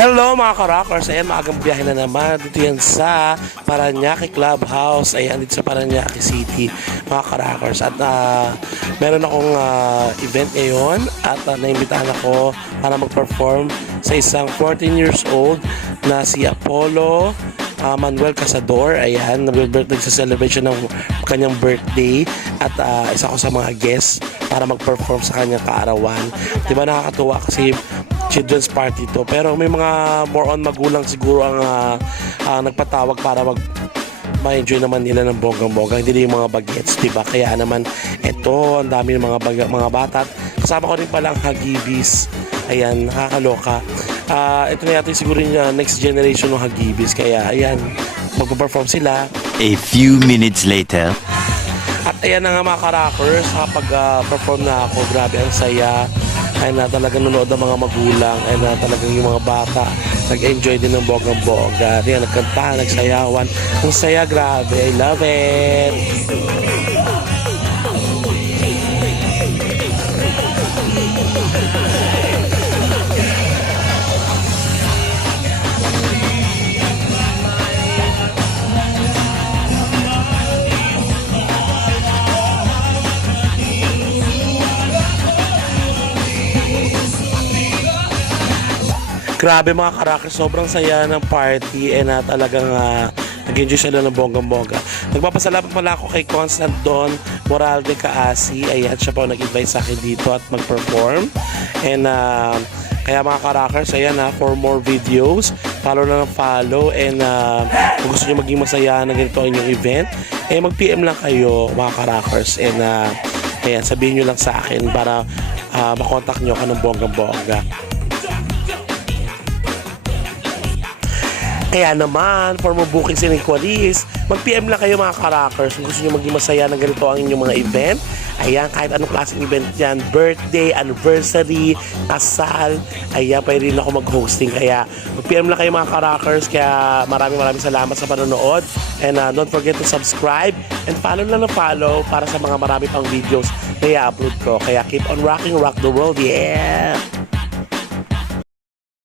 Hello mga ka-rockers, ayan maagang biyahe na naman dito yan sa Parañaque Clubhouse, ayan dito sa Parañaque City mga ka-rockers. At meron akong event ngayon at naimbitahan ako para mag-perform sa isang 14 years old na si Apollo Manuel Casador. Ayan, nagsa-celebration ng kanyang birthday at isa ko sa mga guests para mag-perform sa kanyang kaarawan. Diba nakakatuwa kasi children's party to, pero may mga more on magulang siguro ang nagpatawag para ma-enjoy naman nila ng bonggang-bongga, hindi yung mga bagets, diba? Kaya naman eto, ang dami ng mga bata. Kasama ko rin pala ang Hagibis. Ayan, nakakaloka. Ito na yata siguro yung next generation ng Hagibis, kaya ayan, magpa-perform sila. A few minutes later. At ayan na nga mga ka-rockers, pag-perform na ako, grabe ang saya. Ay na talagang nanonood ng mga magulang, ay na talagang yung mga bata nag-enjoy din ng bonggang-bongga. Yan, nagkanta, nagsayawan. Ang saya, grabe. I love it. Grabe mga ka-rockers, sobrang saya ng party na talagang nag-enjoy sila ng bonggang-bongga. Nagpapasalamat pala ako kay Constant Don Moralde Kaasi. Ayan, siya po nag-invite sa akin dito at mag-perform. And kaya mga ka-rockers, ayan for more videos, follow na ng follow. And kung gusto nyo maging masaya na ganito ang inyong event, mag-PM lang kayo mga ka-rockers. And ayan, sabihin nyo lang sa akin para makontak nyo ako ng bonggang-bongga. Kaya naman, for more bookings and inquiries, mag-PM lang kayo mga ka-rockers kung gusto nyo maging masaya na ganito ang inyong mga event. Ayan, kahit anong klaseng event yan, birthday, anniversary, kasal, ayan, pwede rin ako mag-hosting. Kaya mag-PM lang kayo mga ka-rockers. Kaya maraming salamat sa panonood. And don't forget to subscribe and follow lang na follow para sa mga marami pang videos na i-upload ko. Kaya keep on rocking, rock the world, yeah!